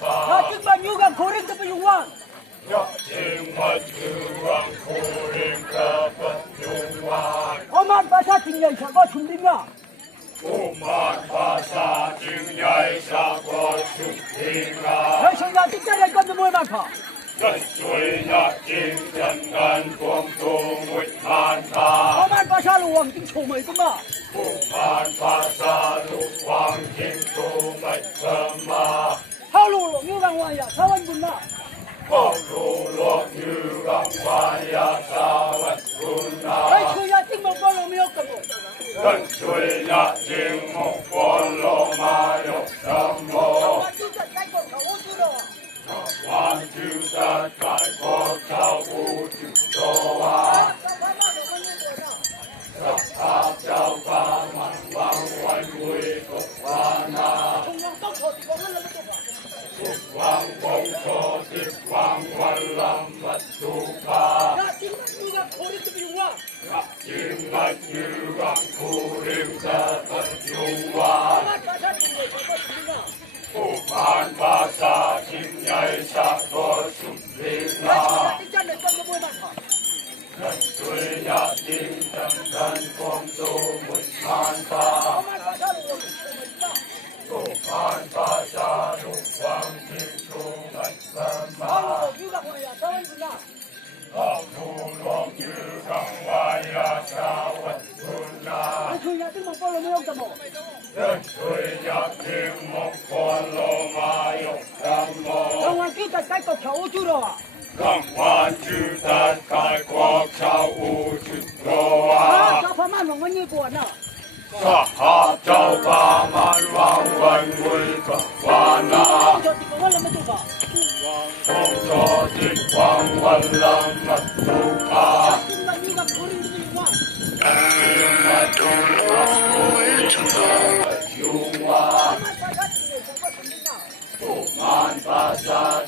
나 정말 유감 고랭도 비용왕. 오만 바사 증여의 사고 준비나. 여신아 뒷자리에 건도 뭘 많다. 오만 바사로 왕king 소모이 그마. 하루로 유강와야 사원군나. 왜 추야 띵먹벌로 미역거고. Man pasar